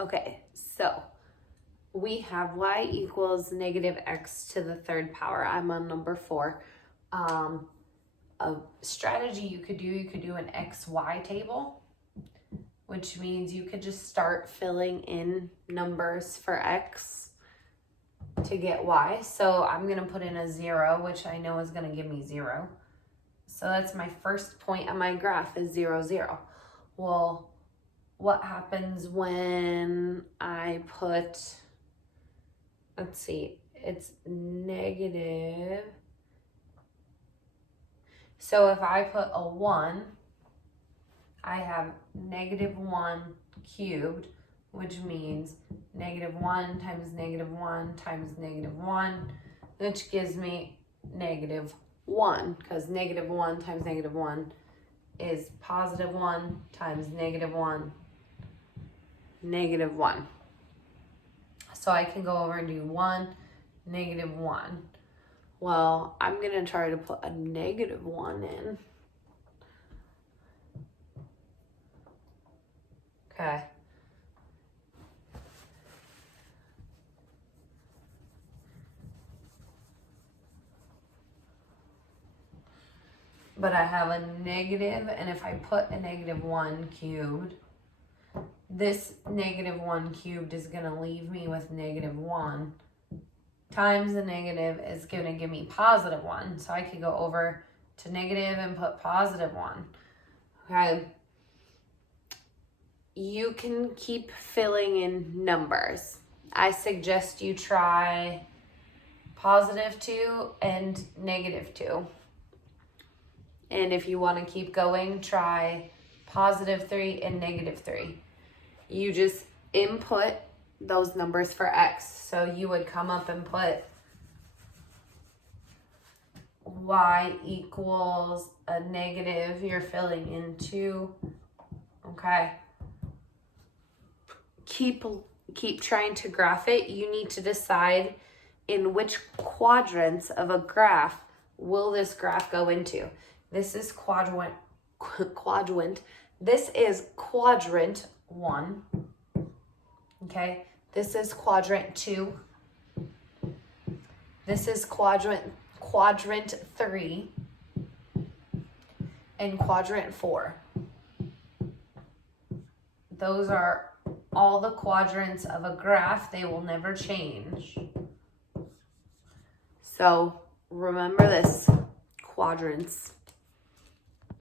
Okay, so we have y equals negative x to the third power. I'm on number 4. A strategy you could do an xy table, which means you could just start filling in numbers for x to get y. So I'm going to put in a 0, which I know is going to give me 0. So that's my first point on my graph is 0, 0. Well, what happens when I put, let's see, it's negative. So if I put a 1, I have negative 1 cubed, which means negative 1 times negative 1 times negative 1, which gives me negative 1, because negative 1 times negative 1 is positive 1 times negative 1, negative 1. So I can go over and do 1, negative 1. Well, I'm going to try to put a negative 1 in. Okay. But I have a negative, and if I put a negative 1 cubed, this negative 1 cubed is going to leave me with negative 1 times the negative is going to give me positive 1. So I could go over to negative and put positive 1. Okay. You can keep filling in numbers. I suggest you try positive 2 and negative 2. And if you want to keep going, try positive 3 and negative 3. You just input those numbers for x. So you would come up and put y equals a negative. You're filling in 2. Okay. Keep trying to graph it. You need to decide in which quadrants of a graph will this graph go into. This is quadrant. This is quadrant 1. Okay. This is quadrant 2. This is quadrant 3 and quadrant 4. Those are all the quadrants of a graph. They will never change. So remember this, quadrants.